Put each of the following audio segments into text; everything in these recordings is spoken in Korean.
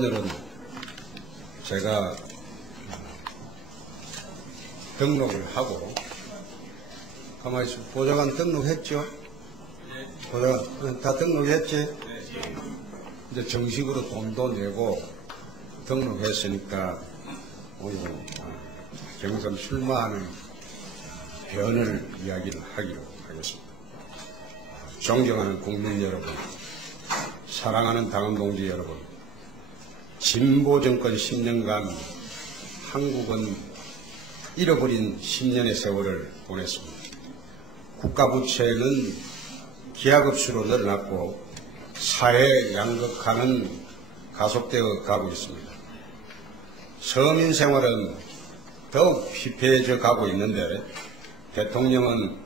오늘은 제가 등록을 하고, 가만히 있어. 보좌관 등록했죠? 보좌관 다 등록했지? 이제 정식으로 돈도 내고 등록했으니까 오늘 경선 출마하는 변을 이야기를 하기로 하겠습니다. 존경하는 국민 여러분, 사랑하는 당원 동지 여러분, 진보 정권 10년간 한국은 잃어버린 10년의 세월을 보냈습니다. 국가 부채는 기하급수로 늘어났고 사회 양극화는 가속되어 가고 있습니다. 서민 생활은 더욱 피폐해져 가고 있는데 대통령은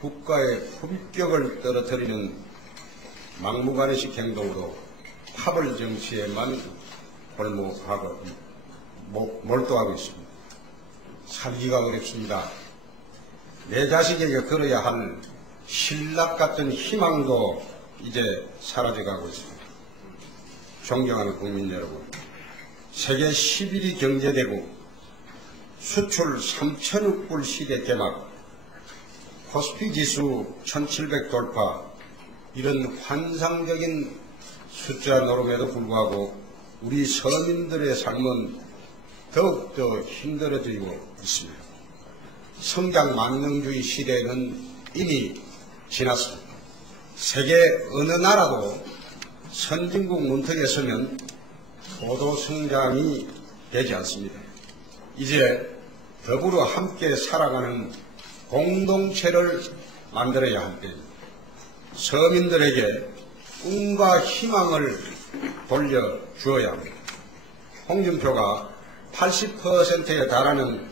국가의 품격을 떨어뜨리는 막무가내식 행동으로 파벌 정치에만 몰두하고 있습니다. 살기가 어렵습니다. 내 자식에게 걸어야 할 신락 같은 희망도 이제 사라져가고 있습니다. 존경하는 국민 여러분, 세계 11위 경제대국, 수출 3천억 불 시대 개막, 코스피 지수 1700 돌파, 이런 환상적인 숫자 노름에도 불구하고 우리 서민들의 삶은 더욱더 힘들어지고 있습니다. 성장 만능주의 시대는 이미 지났습니다. 세계 어느 나라도 선진국 문턱에 서면 고도 성장이 되지 않습니다. 이제 더불어 함께 살아가는 공동체를 만들어야 할 때입니다. 서민들에게 꿈과 희망을 돌려주어야 합니다. 홍준표가 80%에 달하는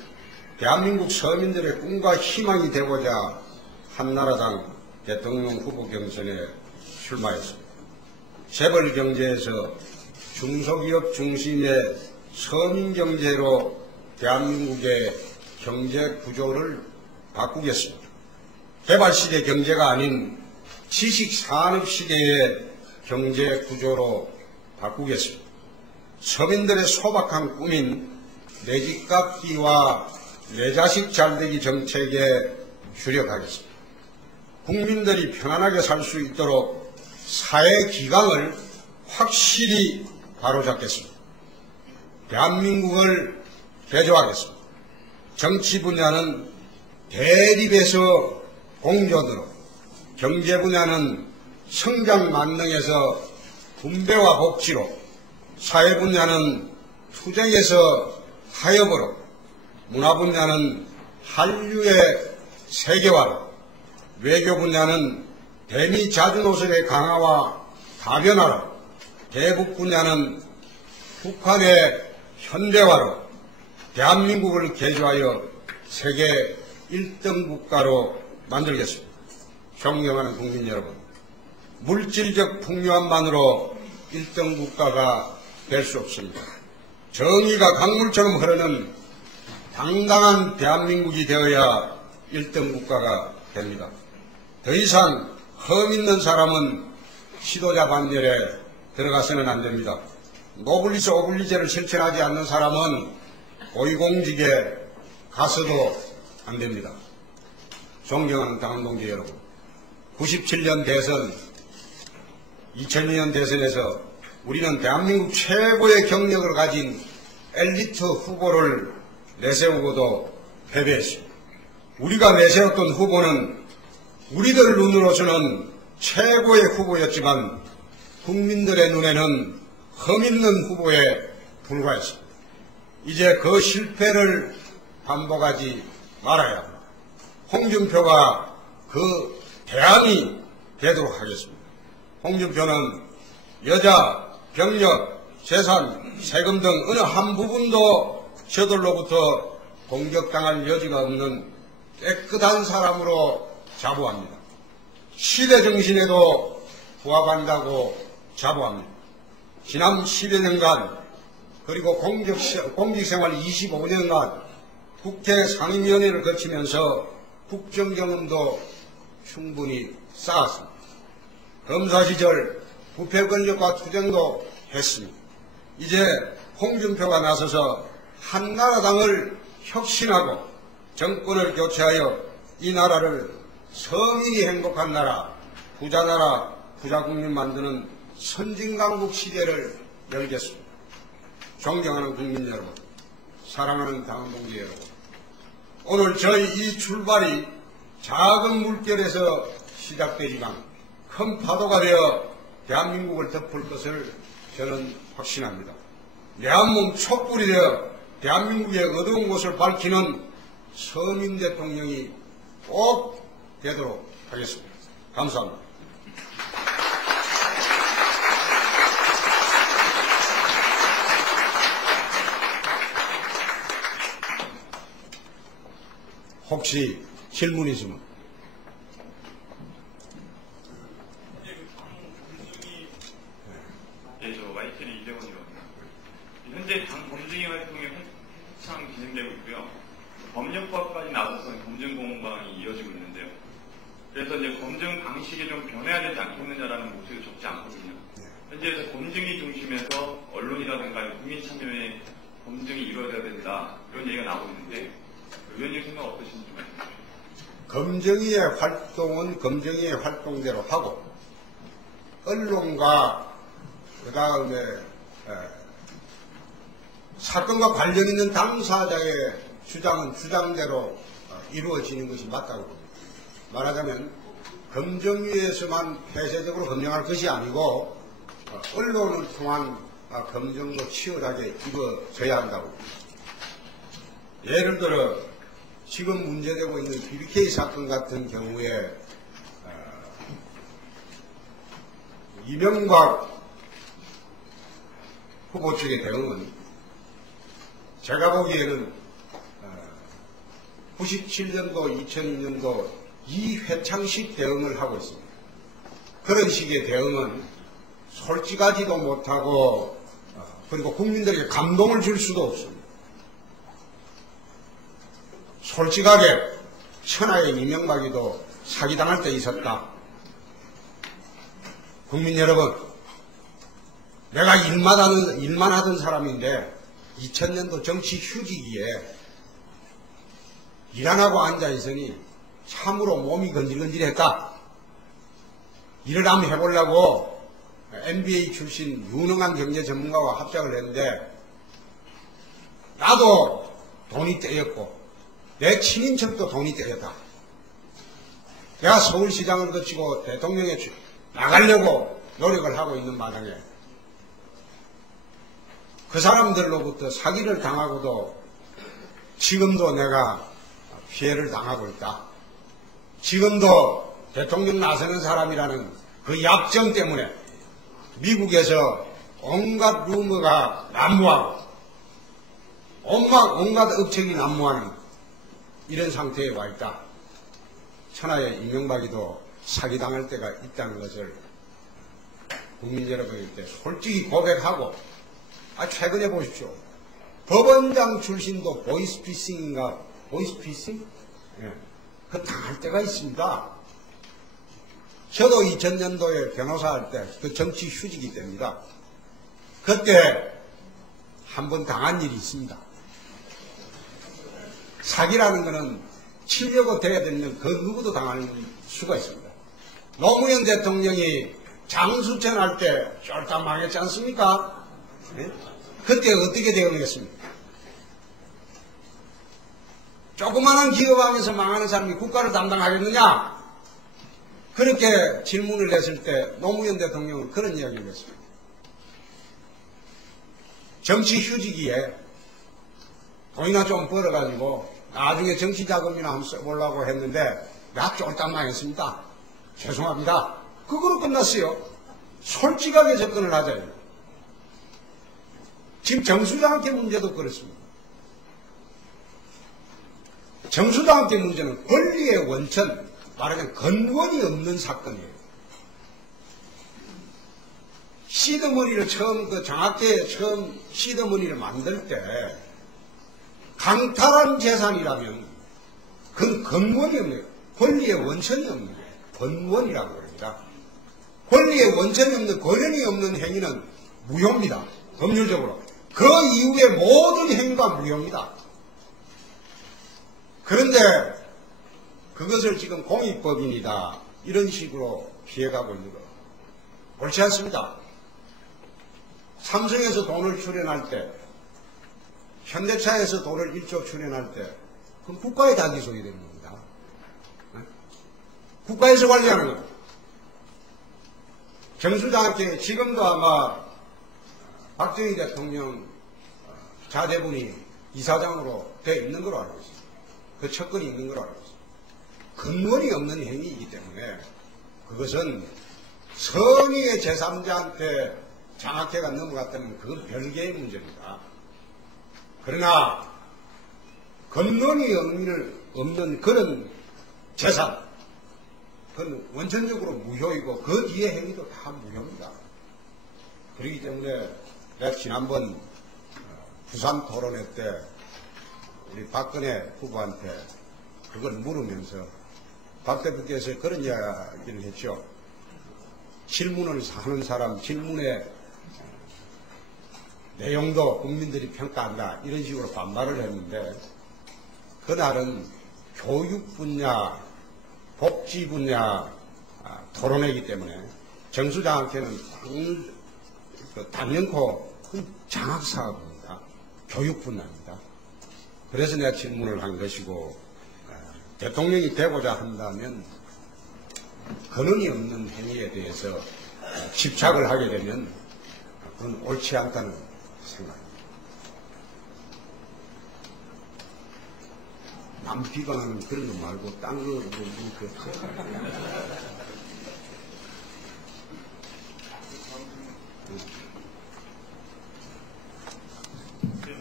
대한민국 서민들의 꿈과 희망이 되고자 한나라당 대통령 후보 경선에 출마했습니다. 재벌 경제에서 중소기업 중심의 서민경제로 대한민국의 경제 구조를 바꾸겠습니다. 개발시대 경제가 아닌 지식산업시대의 경제 구조로 바꾸겠습니다. 서민들의 소박한 꿈인 내 집 갚기와 내 자식 잘되기 정책에 주력하겠습니다. 국민들이 편안하게 살 수 있도록 사회 기강을 확실히 바로잡겠습니다. 대한민국을 개조하겠습니다. 정치 분야는 대립에서 공존으로, 경제 분야는 성장 만능에서 분배와 복지로, 사회 분야는 투쟁에서 타협으로, 문화 분야는 한류의 세계화로, 외교 분야는 대미 자주노선의 강화와 다변화로, 대북 분야는 북한의 현대화로 대한민국을 개조하여 세계 1등 국가로 만들겠습니다. 존경하는 국민 여러분, 물질적 풍요함만으로 1등 국가가 될 수 없습니다. 정의가 강물처럼 흐르는 당당한 대한민국이 되어야 1등 국가가 됩니다. 더 이상 험 있는 사람은 지도자 반열에 들어가서는 안 됩니다. 노블리스 오블리제를 실천하지 않는 사람은 고위공직에 가서도 안 됩니다. 존경하는 당원 동지 여러분, 97년 대선, 2002년 대선에서 우리는 대한민국 최고의 경력을 가진 엘리트 후보를 내세우고도 패배했습니다. 우리가 내세웠던 후보는 우리들 눈으로서는 최고의 후보였지만 국민들의 눈에는 험있는 후보에 불과했습니다. 이제 그 실패를 반복하지 말아야 합니다. 홍준표가 그 대안이 되도록 하겠습니다. 홍준표는 여자, 병력, 재산, 세금 등 어느 한 부분도 저들로부터 공격당할 여지가 없는 깨끗한 사람으로 자부합니다. 시대 정신에도 부합한다고 자부합니다. 지난 10여 년간 그리고 공직생활 25년간 국회 상임위원회를 거치면서 국정경험도 충분히 쌓았습니다. 검사 시절 부패 권력과 투쟁도 했습니다. 이제 홍준표가 나서서 한나라당을 혁신하고 정권을 교체하여 이 나라를 서민이 행복한 나라, 부자 나라, 부자 국민 만드는 선진강국 시대를 열겠습니다. 존경하는 국민 여러분, 사랑하는 당원 동지 여러분, 오늘 저희 이 출발이 작은 물결에서 시작되지만 큰 파도가 되어 대한민국을 덮을 것을 저는 확신합니다. 내 한 몸 촛불이 되어 대한민국의 어두운 곳을 밝히는 서민 대통령이 꼭 되도록 하겠습니다. 감사합니다. 혹시 질문 있으면. 네, 저 YTN 이재원이거든요. 현재 당 검증위 활동이 한창 진행되고 있고요. 법률법까지 나서서 검증 공방이 이어지고 있는데요. 그래서 이제 검증 방식이 좀 변해야 되지 않겠느냐라는 목소리도 적지 않거든요. 현재에서 검증위 중심에서 언론이라든가 국민 참여의 검증이 이루어져야 된다, 이런 얘기가 나오고 있는데 의원님 생각 어떠신지 좀 말씀해 주세요. 검증위의 활동은 검증위의 활동대로 하고 언론과 그 다음에 사건과 관련 있는 당사자의 주장은 주장대로 이루어지는 것이 맞다고 봅니다. 말하자면 검증위에서만 폐쇄적으로 검증할 것이 아니고 언론을 통한 검증도 치열하게 이루어져야 한다고 봅니다. 예를 들어 지금 문제되고 있는 BBK 사건 같은 경우에 이명박 후보 측의 대응은 제가 보기에는 97년도, 2002년도 이회창식 대응을 하고 있습니다. 그런 식의 대응은 솔직하지도 못하고 그리고 국민들에게 감동을 줄 수도 없습니다. 솔직하게 천하의 이명박이도 사기당할 때 있었다. 국민 여러분, 내가 일만 하던 사람인데 2000년도 정치 휴지기에 일 안 하고 앉아있으니 참으로 몸이 건질건질했다. 일을 한번 해보려고 MBA 출신 유능한 경제 전문가와 합작을 했는데 나도 돈이 떼였고 내 친인척도 돈이 떼였다. 내가 서울시장을 거치고 대통령에 나가려고 노력을 하고 있는 마당에 그 사람들로부터 사기를 당하고도 지금도 내가 피해를 당하고 있다. 지금도 대통령 나서는 사람이라는 그 약점 때문에 미국에서 온갖 루머가 난무하고 온갖 업체이 난무하는 이런 상태에 와 있다. 천하의 이명박이도 사기당할 때가 있다는 것을 국민 여러분께 솔직히 고백하고 최근에 보십시오. 법원장 출신도 보이스피싱인가? 보이스피싱? 예. 그 당할 때가 있습니다. 저도 2000년도에 변호사 할 때 그 정치 휴직이 됩니다. 그때 한번 당한 일이 있습니다. 사기라는 것은 치려고 돼야 되는 그 누구도 당할 수가 있습니다. 노무현 대통령이 장수천 할 때 쫄딱 망했지 않습니까? 네? 그때 어떻게 대응했습니까? 조그마한 기업하면서 망하는 사람이 국가를 담당하겠느냐? 그렇게 질문을 했을 때 노무현 대통령은 그런 이야기를 했습니다. 정치 휴지기에 돈이나 좀 벌어가지고 나중에 정치 자금이나 한번 써보려고 했는데 나 쫄딱 망했습니다. 죄송합니다. 그거로 끝났어요. 솔직하게 접근을 하자요. 지금 정수장학회 문제도 그렇습니다. 정수장학회 문제는 권리의 원천, 말하자면 근원이 없는 사건이에요. 시드머니를 그 장학회에 처음 시드머니를 만들 때 강탈한 재산이라면 그건 근원이 없는, 권리의 원천이 없는 거예요. 근원이라고 합니다. 권리의 원천이 없는, 권한이 없는 행위는 무효입니다. 법률적으로. 그 이후에 모든 행위가 무효입니다. 그런데 그것을 지금 공익법인이다 이런 식으로 피해가고 있는 거 옳지 않습니다. 삼성에서 돈을 출연할 때, 현대차에서 돈을 1조 출연할 때 그건 국가에 다 기소이 되는 겁니다. 국가에서 관리하는 겁니다. 정수장한테 지금도 아마 박정희 대통령 자제분이 이사장으로 되어 있는 걸로 알고 있습니다. 그 척근이 있는 걸로 알고 있습니다. 근원이 없는 행위이기 때문에 그것은 선의의 제3자한테 장학회가 넘어갔다면 그건 별개의 문제입니다. 그러나 근원이 없는 그런 재산, 그건 원천적으로 무효이고 그 뒤에 행위도 다 무효입니다. 그렇기 때문에 내가 지난번 부산 토론회 때 우리 박근혜 후보한테 그걸 물으면서 박 대표께서 그런 이야기를 했죠. 질문을 하는 사람 질문의 내용도 국민들이 평가한다 이런 식으로 반발을 했는데 그날은 교육 분야, 복지 분야 토론회이기 때문에 정수장학회는 단연코 장학사업입니다. 교육 분야입니다. 그래서 내가 질문을 한 것이고 대통령이 되고자 한다면 근원이 없는 행위에 대해서 집착을 하게 되면 그건 옳지 않다는 생각입니다. 남 비방하는 그런 거 말고 딴 거 뭐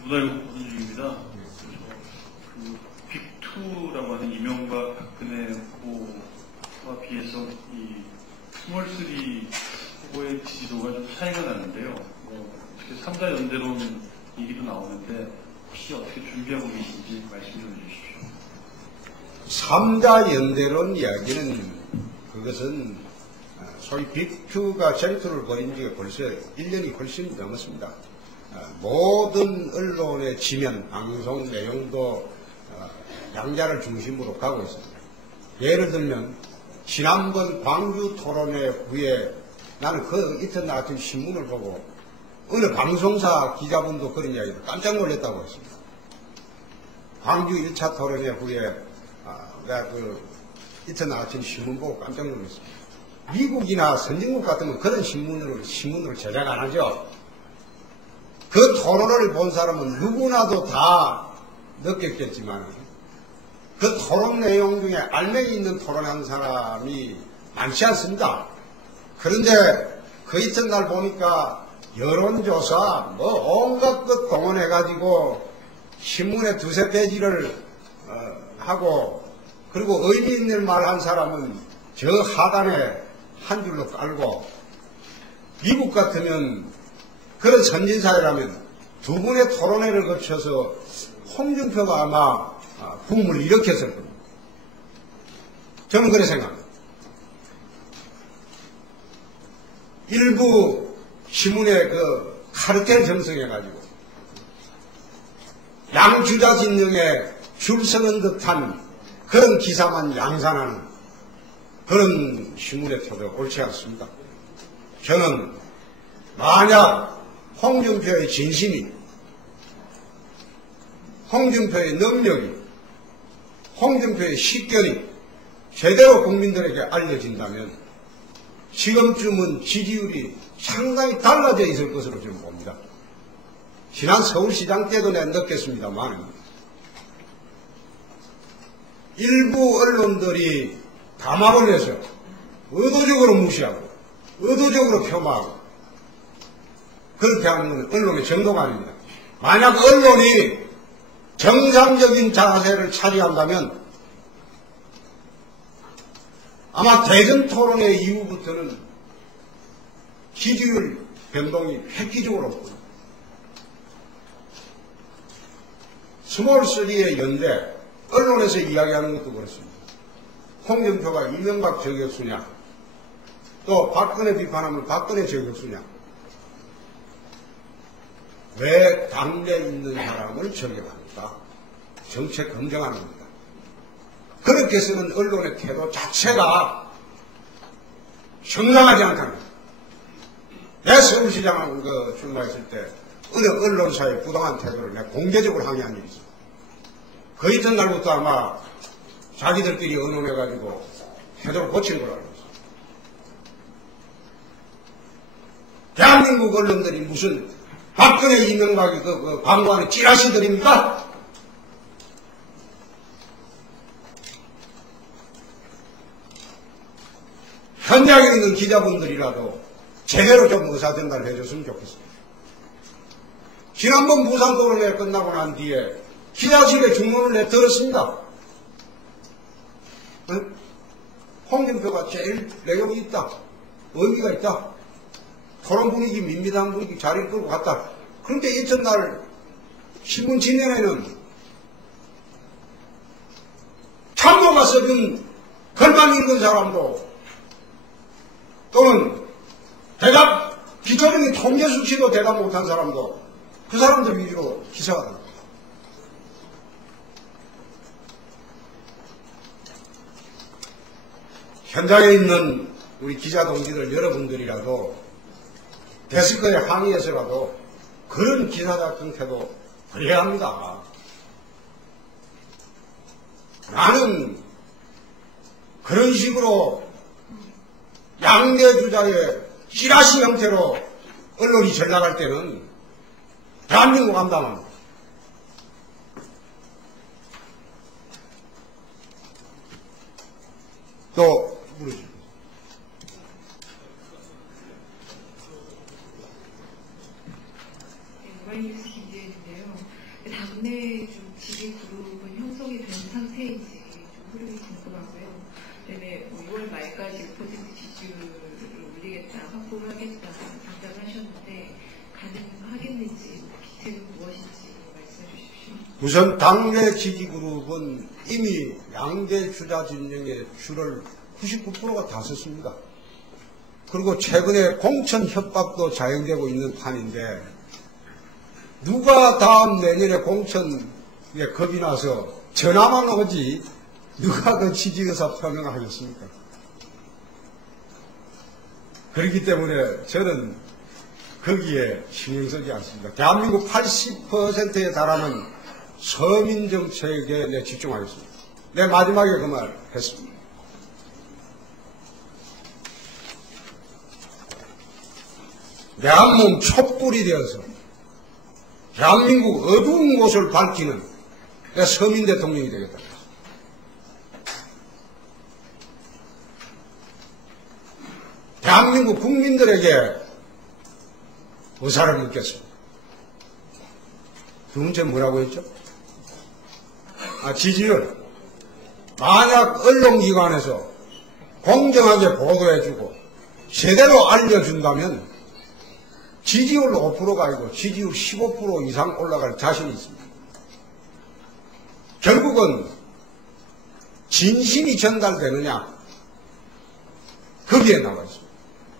문화일보 보도 중입니다. 그 빅2라고 하는 이명박 박근혜 후보와 비해서 이 스몰3 후보의 지지도가 좀 차이가 나는데요. 어떻게 3자 연대론 얘기도 나오는데 혹시 어떻게 준비하고 계신지 말씀 좀 해주십시오. 3자 연대론 이야기는 그것은 소위 빅2가 전투를 벌인 지가 벌써 1년이 훨씬 넘었습니다. 모든 언론의 지면, 방송 내용도 양자를 중심으로 가고 있습니다. 예를 들면 지난번 광주 토론회 후에 나는 그 이튿날 아침 신문을 보고 어느 방송사 기자분도 그런 이야기를 깜짝 놀랐다고 했습니다. 광주 1차 토론회 후에 내가 그 이튿날 아침 신문 보고 깜짝 놀랐습니다. 미국이나 선진국 같으면 그런 신문으로 제작 안 하죠. 그 토론을 본 사람은 누구나도 다 느꼈겠지만 그 토론 내용 중에 알맹이 있는 토론한 사람이 많지 않습니다. 그런데 그 이튿날 보니까 여론조사 뭐 온갖 것 동원해가지고 신문에 두세 페이지를 하고 그리고 의미 있는 말 한 사람은 저 하단에 한 줄로 깔고 미국 같으면 그런 선진사회라면 두 분의 토론회를 거쳐서 홍준표가 아마 붐을 일으켰을 겁니다. 저는 그렇게 생각합니다. 일부 신문에 그 카르텔 정성해가지고 양주자 진영에 줄 서는 듯한 그런 기사만 양산하는 그런 신문의 태도 옳지 않습니다. 저는 만약 홍준표의 진심이, 홍준표의 능력이, 홍준표의 식견이 제대로 국민들에게 알려진다면 지금쯤은 지지율이 상당히 달라져 있을 것으로 저는 봅니다. 지난 서울시장 때도 내가 느꼈습니다만 일부 언론들이 담합을 해서 의도적으로 무시하고 의도적으로 폄하하고 그렇게 하는 건 언론의 정도가 아닙니다. 만약 언론이 정상적인 자세를 차지한다면 아마 대전토론회 이후부터는 지지율 변동이 획기적으로 없고 스몰3의 연대, 언론에서 이야기하는 것도 그렇습니다. 홍준표가 이명박 저격수냐, 또 박근혜 비판하면 박근혜 저격수냐. 왜 당내에 있는 사람을 저격합니까? 정책 검증하는 겁니다. 그렇게 쓰는 언론의 태도 자체가 정당하지 않다는 겁니다. 내가 서울시장 출마했을 때 어느 언론사의 부당한 태도를 내가 공개적으로 항의한 일이 있습니다. 그 이튿날부터 아마 자기들끼리 의논해가지고 태도를 고치는 걸로 알고 있습니다. 대한민국 언론들이 무슨 박근혜 이명박이 광고하는 찌라시들입니까? 현장에 있는 기자분들이라도 제대로 좀 의사전달을 해줬으면 좋겠습니다. 지난번 부산 토론회 끝나고 난 뒤에 기자실에 중문을 내 들었습니다. 응? 홍준표가 제일 내용이 있다. 의미가 있다. 토론 분위기, 밋밋한 분위기 자리를 끌고 갔다. 그런데 이튿날 신문 진행에는 참모가 써준 글만 읽은 사람도 또는 대답, 기초적인 통계 수치도 대답 못한 사람도 그 사람들 위주로 기사가 됩니다. 현장에 있는 우리 기자 동지들 여러분들이라도 데스크에 항의해서라도 그런 기사 작성 태도 그래야 합니다. 나는 그런 식으로 양대 주자의 찌라시 형태로 언론이 전락할 때는 대한민국 감당합니다. 또 물으십시오. 모바일뉴스 김재인인데요. 당내 좀 지지 그룹은 형성이 된 상태인지 좀 흐름이 궁금하고요. 그다음에 6월 말까지 6% 지지율을 올리겠다, 확보를 하겠다 장담을 하셨는데 가능하겠는지, 기책은 무엇인지 말씀해 주십시오. 우선 당내 지지그룹은 이미 양대 주자 진영의 줄을 99%가 다 썼습니다. 그리고 최근에 공천 협박도 자행되고 있는 판인데 누가 다음 내년에 공천에 겁이 나서 전화만 오지 누가 그 지지의사 표명을 하겠습니까? 그렇기 때문에 저는 거기에 신경 쓰지 않습니다. 대한민국 80%에 달하는 서민 정책에 내 집중하겠습니다. 내 마지막에 그 말 했습니다. 내 한 몸 촛불이 되어서 대한민국 어두운 곳을 밝히는 내 서민 대통령이 되겠다. 대한민국 국민들에게 의사를 묻겠습니다. 두 번째 뭐라고 했죠? 지지율. 만약 언론기관에서 공정하게 보도해주고 제대로 알려준다면 지지율 5%가 아니고 지지율 15% 이상 올라갈 자신이 있습니다. 결국은 진심이 전달되느냐 거기에 나와 있습니다.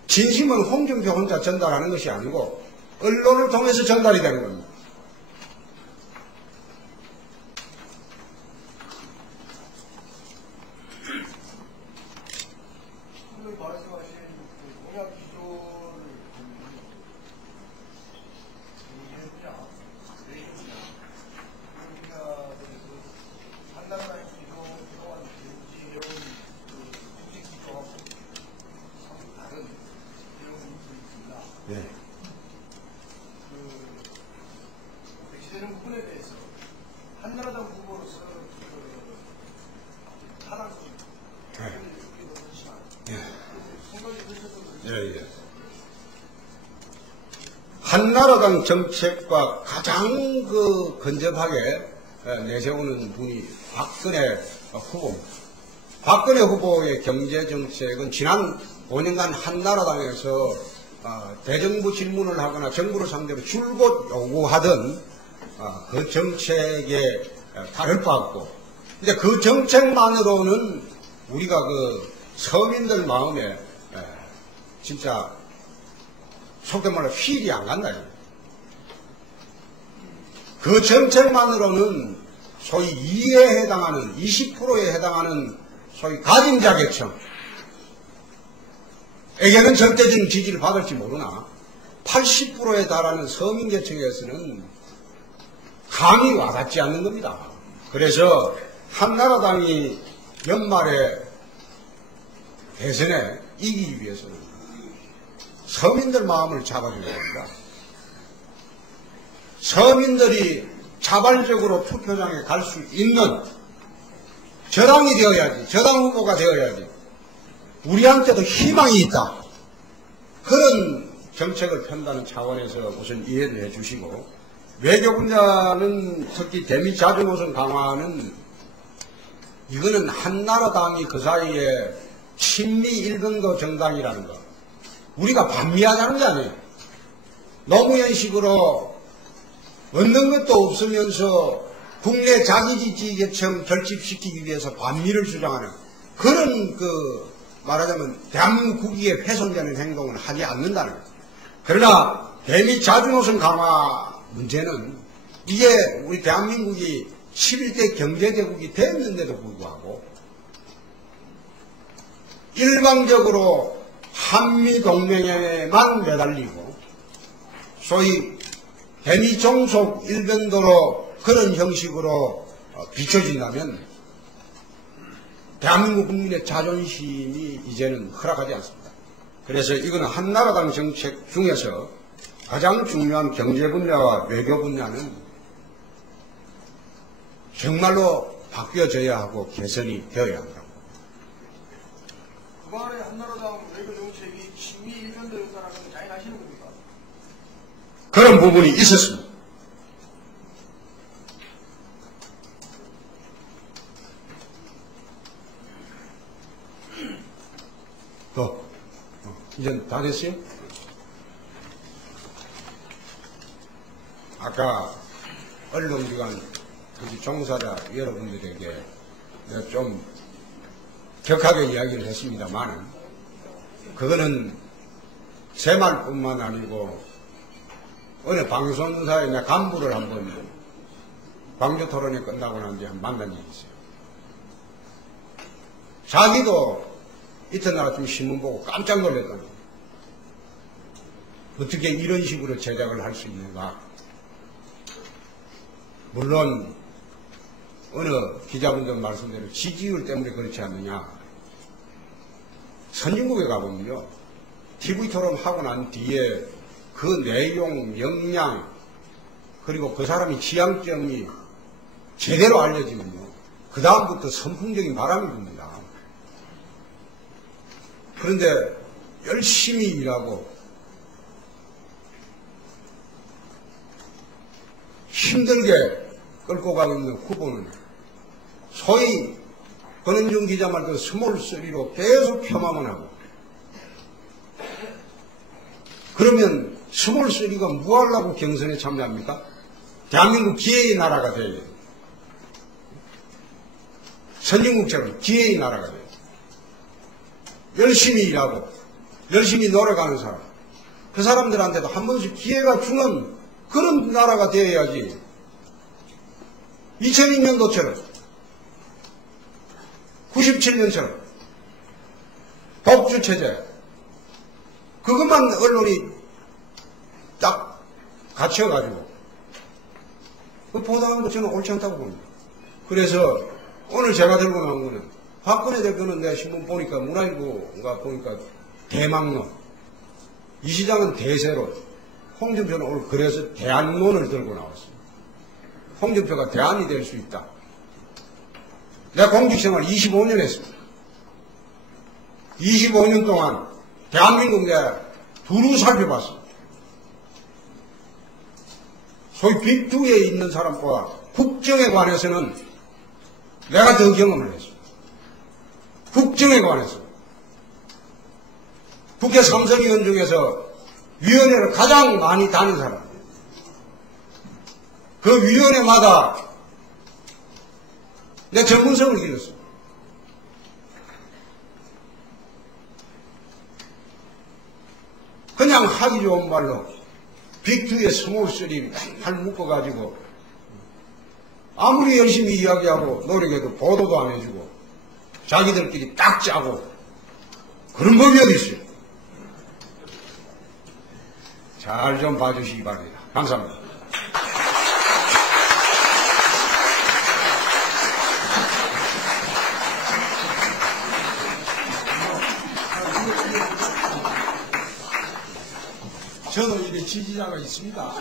진심은 홍준표 혼자 전달하는 것이 아니고 언론을 통해서 전달이 되는 겁니다. 한나라당 정책과 가장 근접하게 내세우는 분이 박근혜 후보입니다. 박근혜 후보의 경제정책은 지난 5년간 한나라당에서 대정부 질문을 하거나 정부를 상대로 줄곧 요구하던 그 정책에 다를 바 없고, 근데 그 정책만으로는 우리가 그 서민들 마음에 진짜 속된 말로 휠이 안 간다. 그 정책만으로는 소위 2에 해당하는 20%에 해당하는 소위 가진자 계층에게는 절대적인 지지를 받을지 모르나 80%에 달하는 서민계층에서는 감이 와닿지 않는 겁니다. 그래서 한나라당이 연말에 대선에 이기기 위해서는 서민들 마음을 잡아줘야 됩니다. 서민들이 자발적으로 투표장에 갈 수 있는 저당이 되어야지, 저당 후보가 되어야지 우리한테도 희망이 있다. 그런 정책을 편다는 차원에서 우선 이해를 해주시고, 외교 분야는 특히 대미 자주노선 강화는 이거는 한나라당이 그 사이에 친미 일변도 정당이라는 거 우리가 반미하자는 게 아니에요. 노무현식으로 얻는 것도 없으면서 국내 자기지지계층 결집시키기 위해서 반미를 주장하는 그런 말하자면 대한민국의 훼손되는 행동은 하지 않는다는 거죠. 그러나 대미 자주노선 강화 문제는 이게 우리 대한민국이 11대 경제제국이 됐는데도 불구하고 일방적으로 한미동맹에만 매달리고 소위 대미 종속 일변도로 그런 형식으로 비춰진다면 대한민국 국민의 자존심이 이제는 허락하지 않습니다. 그래서 이거는 한나라당 정책 중에서 가장 중요한 경제 분야와 외교 분야는 정말로 바뀌어져야 하고 개선이 되어야 합니다. 그간의 한나라당 외교 정책이 친미 일변도 역사라는 걸 잘 아시는 겁니까? 그런 부분이 있었습니다. 이제 다 됐어요? 아까 언론기관 종사자 여러분들에게 내가 좀 격하게 이야기를 했습니다만 그거는 제 말뿐만 아니고 어느 방송사의 내 간부를 한번 광주 토론회 끝나고 난 뒤에 만난 적이 있어요. 자기도 이튿날 아침 신문 보고 깜짝 놀랐거든요. 어떻게 이런 식으로 제작을 할 수 있는가. 물론 어느 기자분들 말씀대로 지지율 때문에 그렇지 않느냐. 선진국에 가보면요, TV 토론 하고 난 뒤에 그 내용, 역량, 그리고 그 사람의 지향점이 제대로 알려지면요, 그 다음부터 선풍적인 바람이 붑니다. 그런데 열심히 일하고 힘들게 끌고 가고 있는 후보는 소위 권은중 기자 말대로 스몰3로 계속 폄하만 하고, 그러면 스몰3가 뭐 하려고 경선에 참여합니까? 대한민국 기회의 나라가 돼야 돼요. 선진국처럼 기회의 나라가 돼요. 열심히 일하고 열심히 노력하는 사람, 그 사람들한테도 한 번씩 기회가 주는 그런 나라가 되어야지. 2002년도처럼 97년처럼 독주체제 그것만 언론이 딱 갖춰가지고 그 보도하는 거 저는 옳지 않다고 봅니다. 그래서 오늘 제가 들고 나온 거는 박근혜 대표는 내가 신문 보니까 문화일보가 보니까 대망론, 이 시장은 대세론, 홍준표는 오늘 그래서 대안론을 들고 나왔어요. 홍준표가 대안이 될 수 있다. 내가 공직생활 25년 했습니다. 25년 동안 대한민국 내가 두루 살펴봤습니다. 소위 빅2에 있는 사람과 국정에 관해서는 내가 더 경험을 했습니다. 국정에 관해서 국회 삼선위원 중에서 위원회를 가장 많이 다닌 사람, 그 위원회마다 내 전문성을 길렀습니다. 그냥 하기 좋은 말로 빅2의 스몰3 팔 묶어가지고 아무리 열심히 이야기하고 노력해도 보도도 안 해주고 자기들끼리 딱 짜고 그런 법이 어디 있어요? 잘 좀 봐주시기 바랍니다. 감사합니다. 저도 이래 지지자가 있습니다.